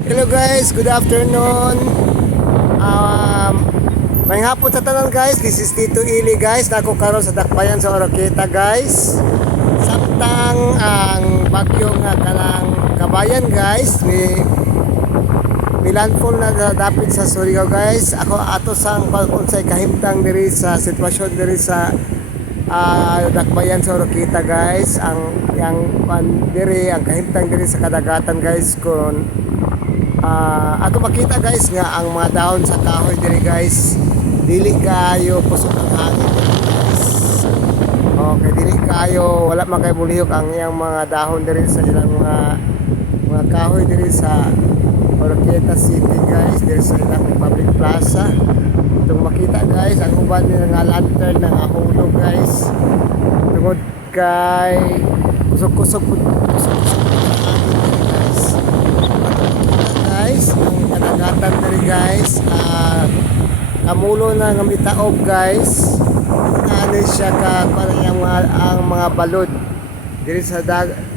Hello guys, good afternoon. Um, may hapon sa tanan guys. This is Tito Ili guys. Nako karon sa dakbayan sa Oroqueta guys. Samtang ang bagyo nga kanang kabayan guys. May landfall na dapit sa Surigao guys. Ako ato sang unsay kahimtang diri sa sitwasyon diri sa dakbayan sa Oroqueta guys. Ang diri ang kahimtang diri sa kadagatan guys kun ato makita guys nga ang mga dahon sa kahoy diri guys dili kayo pusok ang hangin diri guys. Okay, dili kayo wala man kay bulihok ang iyang mga dahon diri sa ilang mga kahoy diri sa Oroqueta City guys, diri sa ilang public plaza. Itong makita guys ang uban nila nga lantern na nahulog guys tungod kay kusog-kusog guys ang kadagatan diri guys kamulo na nga mitaob guys ano siya ka parang ang mga balod diri sa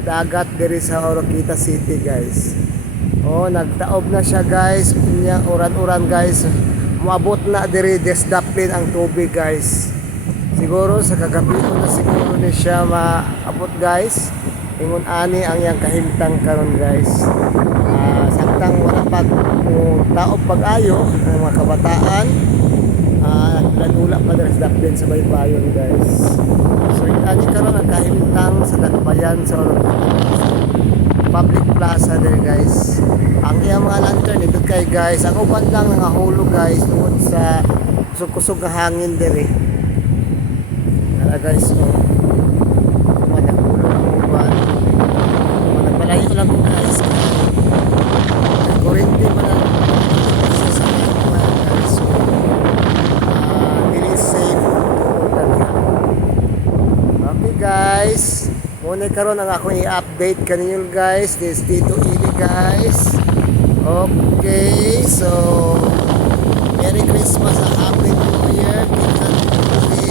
dagat diri sa Oroqueta City guys. Nagtaob na siya guys, pinya uran-uran guys, moabot na diri desdaplin ang tubig guys. Siguro sa kagabi na siguro ni siya maabot guys, ingon ani ang yang kahimtang karon guys. Samtang wala pag taob pag-ayo ng mga kabataan, naglanula pa diri sa daplin sa baybayon guys. So ani karon ang kahimtang sa dakbayan sa public plaza diri guys. Ang iyang mga lantern ito kay guys, ang uban lang nangahulog guys tungod sa kusog-kusog nga hangin diri. Kaya guys, nahulog ang uban. Nagpalayo lang ko guys. Kurente pa lang sa uban guys. So, dili safe. Okay guys, muna karon ang akong i-update kaninyo guys. This Tito Ili guys. Okay, so Merry Christmas and Happy New Year kita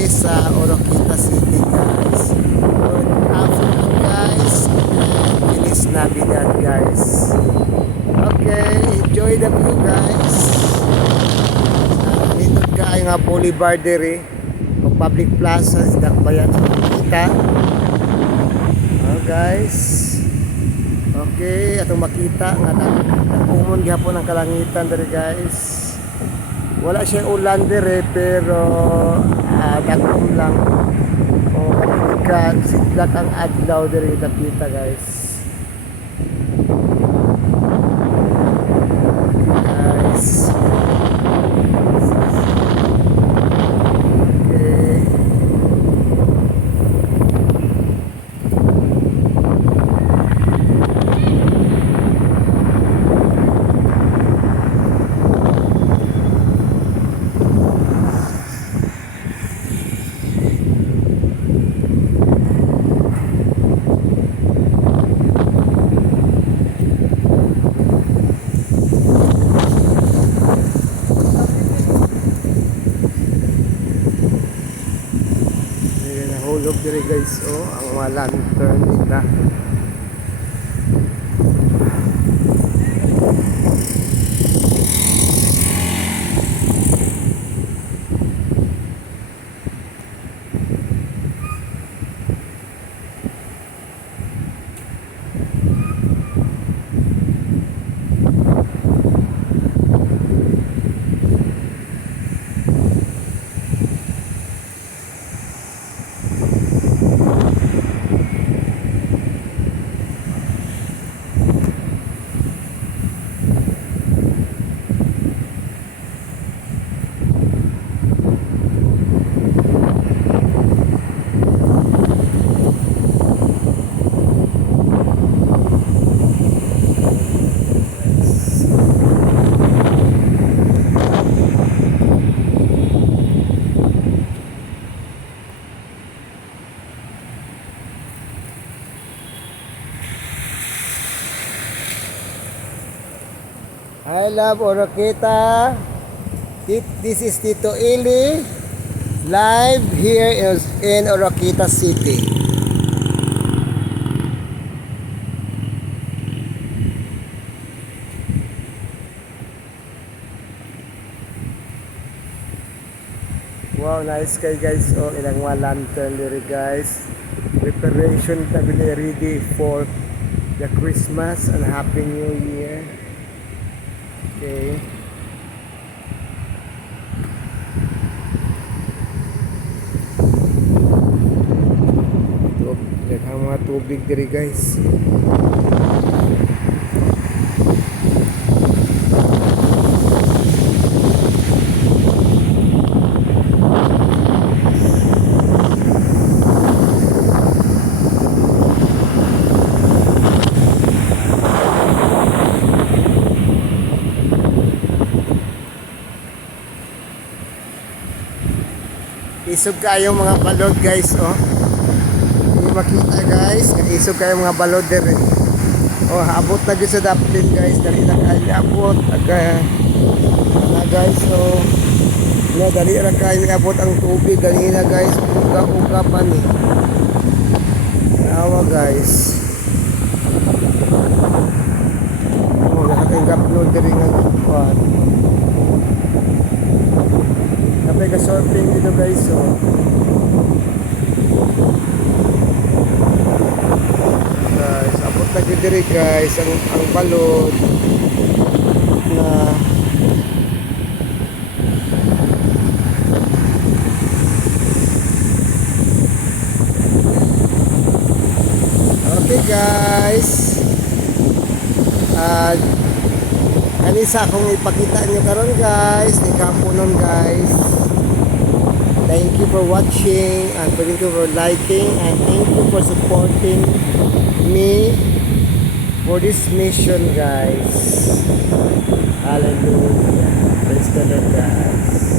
sa Oroqueta City guys. Good afternoon guys and Feliz Navidad guys. Okay, enjoy the view guys. Nindot ka nga boulevard diri o public plaza sa dakbayan sa Oroqueta. Guys, okay, atong makita nga nagpumon gihapon ang kalangitan diri guys. Wala siya ulan diri pero dagom lang. Ka sidlak ang adlaw diri kita guys. Guys. Nahulog diri guys ang mga lantern nila. I love Oroqueta. This is Tito Ili live here in Oroqueta City. Wow, nice kay guys. Oh, ilang mga lantern diri guys. Preparation tabi na ready for the Christmas and Happy New Year. Okay. Daghang mga tubig diri guys. Isog kayo mga balod guys, oh. Hindi makita guys, isog kayo mga balod diri. Oh, abot na gyud sa daplin guys, dali na kayo abot. Aga na guys, so na dali ra kayo abot ang tubig ganina guys, uga-uga pa ni. Awa guys. Oh, nakatanggap no diri nga kuan. Kapag ka-surfing dito guys, so guys, abot na dito rin guys ang balod na okay guys, anisa akong ipakita nyo karon guys, ni kapunon guys. Thank you for watching and thank you for liking and thank you for supporting me for this mission guys. Hallelujah. Praise the Lord guys.